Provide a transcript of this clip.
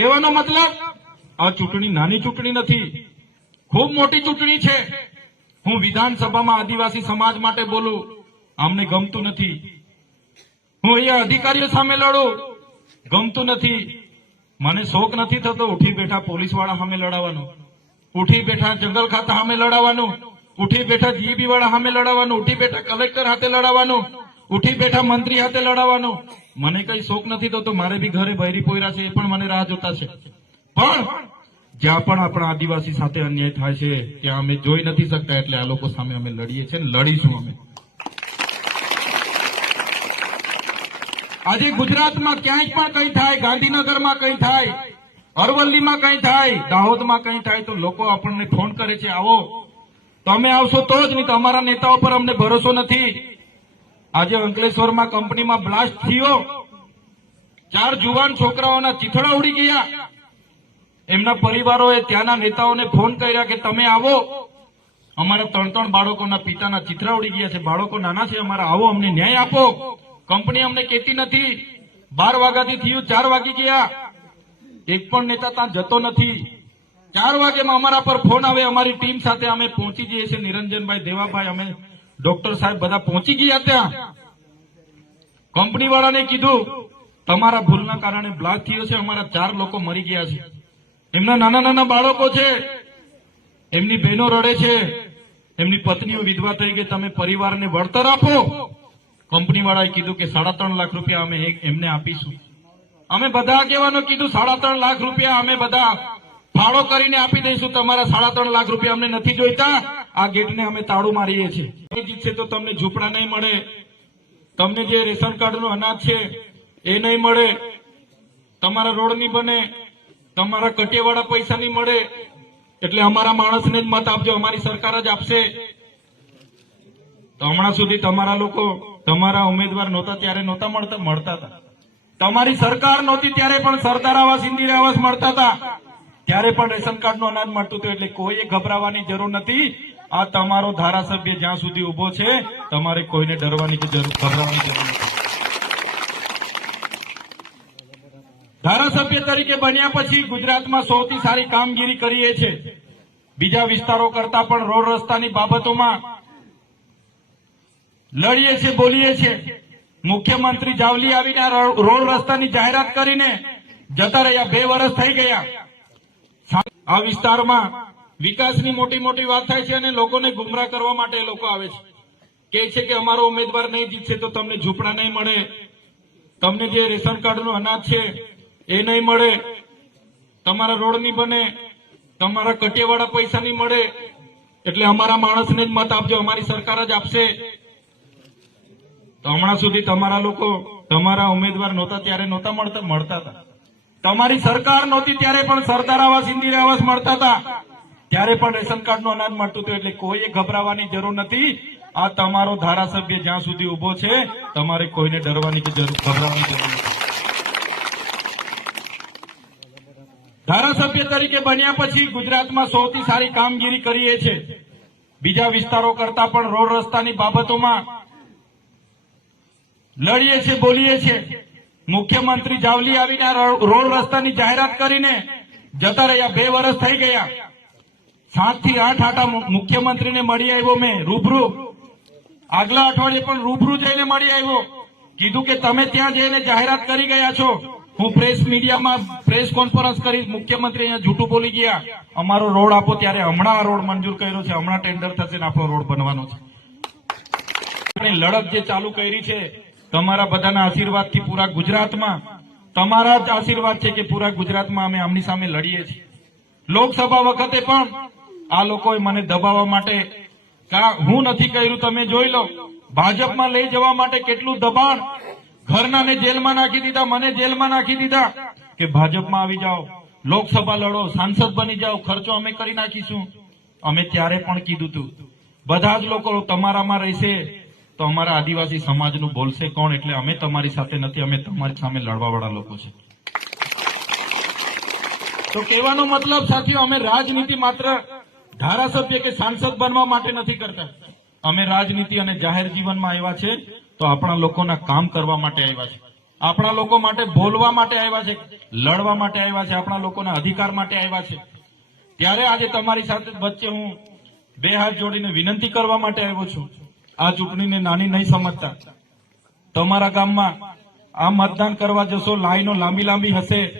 કહેવાનો મતલબ આ ચૂંટણી નાની ચૂંટણી નથી, ખૂબ મોટી ચૂંટણી છે। હું વિધાનસભામાં આદિવાસી સમાજ માટે બોલું, અમને ગમતું નથી। હું અહીંયા અધિકારીઓ સામે લડું, ગમતું નથી। મને શોખ નથી થતો ઉઠી બેઠા પોલીસ વાળા સામે લડાવવાનું, ઉઠી બેઠા જંગલ ખાતા સામે લડાવવાનું, ઉઠી બેઠા જીબી વાળા સામે લડાવવાનું, ઉઠી બેઠા કલેક્ટર હાથે લડાવવાનું, ઉઠી બેઠા મંત્રી હાથે લડાવવાનું। મને કઈ શોખ નથી થતો। મારે બી ઘરે બૈરી પોયરા છે, એ પણ મને રાહ જોતા છે। પણ જ્યાં પણ આપણા આદિવાસી સાથે અન્યાય થાય છે ત્યાં અમે જોઈ નથી શકતા, એટલે આ લોકો સામે અમે લડીએ છીએ, લડીશું અમે। આજે ગુજરાતમાં ક્યાંય પણ કઈ થાય, ગાંધીનગરમાં કઈ થાય, અરવલ્લીમાં કઈ થાય, દાહોદમાં કઈ થાય, તો લોકો આપણને ફોન કરે છે, આવો। તમે આવશો તો જ, નહીં તો અમારા નેતાઓ પર અમને ભરોસો નથી। આજે અંકલેશ્વરમાં કંપનીમાં બ્લાસ્ટ થયો, 4 જુવાન છોકરાઓના ચીથડા ઉડી ગયા। એમના પરિવારોએ ત્યાંના નેતાઓને ફોન કર્યા કે તમે આવો, અમારા 3 બાળકોના પિતાના ચીથડા ઉડી ગયા છે, બાળકો નાના છે અમારા, આવો અમને ન્યાય આપો। કંપની અમને કહેતી નથી। 12 વાગ્યાથી થયું, 4 વાગી ગયા, એક પણ નેતા ત્યાં જતો નથી। 4 વાગ્યામાં અમારા પર ફોન આવે, અમારી ટીમ સાથે અમે પહોંચી જઈએ છીએ, નિરંજનભાઈ, દેવાભાઈ, અમે ડોક્ટર સાહેબ બધા પહોંચી ગયા ત્યાં। કંપની વાળાને કીધું તમારા ભૂલના કારણે બ્લાસ્ટ થયો છે, અમારા 4 લોકો મરી ગયા છે, એમના નાના નાના બાળકો છે, એમની બહેનો રડે છે, એમની પત્નીઓ વિધવા થઈ ગઈ, તમે પરિવારને વળતર આપો। કંપની વાળાએ કીધું કે 3.5 લાખ રૂપિયા અમે એમને આપીશું। અમે બધા આગેવાનો કીધું 3.5 લાખ રૂપિયા અમે બધા ફાળો કરીને આપી દઈશું, તમારા 3.5 લાખ રૂપિયા અમને નથી જોઈતા। આ ગેટને અમે તાળું મારીએ છીએ। જીતશે તો તમને ઝૂંપડા નહીં મળે, તમને જે રેશન કાર્ડનું અનાજ છે એ નહીં મળે, તમારા રોડ નહીં બને, તમારા કટિયાવાળા પૈસા નહીં મળે, એટલે અમારા માણસને જ મત આપજો, અમારી સરકાર જ આપશે। તો હમણાં સુધી તમારા લોકો તમારા ઉમેદવાર નહોતા ત્યારે નહોતા મળતા હતા, તમારી સરકાર નહોતી ત્યારે પણ સરદાર આવાસ, ઇન્દિરા આવાસ મળતા હતા, ત્યારે પણ રેશન કાર્ડનું અનાજ મળતું હતું, એટલે કોઈએ ગભરાવાની જરૂર નથી। આ તમારો ધારાસભ્ય જ્યાં સુધી ઉભો છે, તમારે કોઈને ડરવાની ગભરાવાની જરૂર નથી। ધારાસભ્ય તરીકે બન્યા પછી ગુજરાતમાં સૌથી સારી કામગીરી કરીએ છે, બીજા વિસ્તારો કરતા પણ રોડ રસ્તાની બાબતોમાં લડીએ છીએ, બોલીએ છીએ। મુખ્યમંત્રી જાવલી આવીને રોડ રસ્તાની જાહેરાત કરીને જતા રહ્યા, 2 વર્ષ થઈ ગયા। આ વિસ્તારમાં વિકાસની મોટી મોટી વાત થાય છે અને લોકોને ગુમરાહ કરવા માટે એ લોકો આવે છે, કહે છે કે અમારો ઉમેદવાર નહીં જીતશે તો તમને ઝૂંપડા નહીં મળે, તમને જે રેશન કાર્ડનું અનાજ છે એ નહીં મળે, તમારા રોડ નહીં બને, તમારા કટિયાવાળા પૈસા નહીં મળે, એટલે અમારા માણસને જ મત આપજો, અમારી સરકાર જ આપશે। તો હમણાં સુધી તમારા લોકો તમારા ઉમેદવાર નહોતા ત્યારે નહોતા મળતા હતા, તમારી સરકાર નહોતી ત્યારે પણ સરદાર આવાસ, ઇન્દિરા આવાસ મળતા હતા, ત્યારે પણ રેશન કાર્ડનું અનાજ મળતું હતું, એટલે કોઈએ ગભરાવાની જરૂર નથી। આ તમારો ધારાસભ્ય જ્યાં સુધી ઉભો છે, તમારે કોઈને ડરવાની ગભરાવાની જરૂર નથી। ધારાસભ્ય તરીકે બન્યા પછી ગુજરાતમાં સૌથી સારી કામગીરી કરીએ છે, બીજા વિસ્તારો કરતા પણ રોડ રસ્તાની બાબતોમાં લડીએ છીએ, બોલીએ છીએ। મુખ્યમંત્રી જાવલી આવીને રોડ રસ્તાની જાહેરાત કરીને જતા રહ્યા, 2 વર્ષ થઈ ગયા। 7 થી 8 આટા મુખ્યમંત્રીને મળી આવ્યો મેં રૂબરૂ, આગલા અઠવાડિયે પણ રૂબરૂ જઈને મળી આવ્યો, કીધું કે તમે ત્યાં જઈને જાહેરાત કરી ગયા છો, હું પ્રેસ મીડિયામાં પ્રેસ કોન્ફરન્સ કરી, મુખ્યમંત્રી અહીંયા જૂઠું બોલી ગયા, અમારો રોડ આપો, ત્યારે હમણાં આ રોડ મંજૂર કર્યો છે, હમણાં ટેન્ડર થશે ને આપણો રોડ બનવાનો છે। લડત જે ચાલુ કરી છે તમારા બધાના આશીર્વાદથી પૂરા ગુજરાતમાં, તમારા જ આશીર્વાદ છે કે પૂરા ગુજરાતમાં અમે આમની સામે લડીએ છીએ। લોકસભા વખતે પણ આ લોકોએ મને દબાવવા માટે, હું નથી કર્યું, તમે જોઈ લો, ભાજપમાં લઈ જવા માટે કેટલું દબાણ, ઘરનાને જેલમાં નાખી દીધા, મને જેલમાં નાખી દીધા કે ભાજપમાં આવી જાઓ, લોકસભા લડો, સાંસદ બની જાઓ, ખર્ચો અમે કરી નાખીશું। અમે ત્યારે પણ કીધું હતું, બધા જ લોકો તમારામાં રહેશે તો અમારા આદિવાસી સમાજનું બોલશે કોણ, એટલે અમે તમારી સાથે નથી, અમે તમારી સામે લડવા વાળા લોકો છે। તો કહેવાનો મતલબ સાથીઓ, અમે રાજનીતિ માત્ર ધારાસભ્ય કે સાંસદ બનવા માટે નથી કરતા, અમે રાજનીતિ અને જાહેર જીવનમાં આવ્યા છે તો આપણા લોકોના કામ કરવા માટે આવ્યા છે। આપણા લોકો માટે બોલવા માટે આવ્યા છે, લડવા માટે આવ્યા છે, આપણા લોકોના અધિકાર માટે આવ્યા છે. ત્યારે આજે તમારી સાથે વચ્ચે હું બે હાથ જોડીને વિનંતી કરવા માટે આવ્યો છું. આ ચૂંટણીને નાની નહીં સમજતા. તમારા ગામમાં આ મતદાન કરવા જશો, લાઈનો લાંબી લાંબી હશે.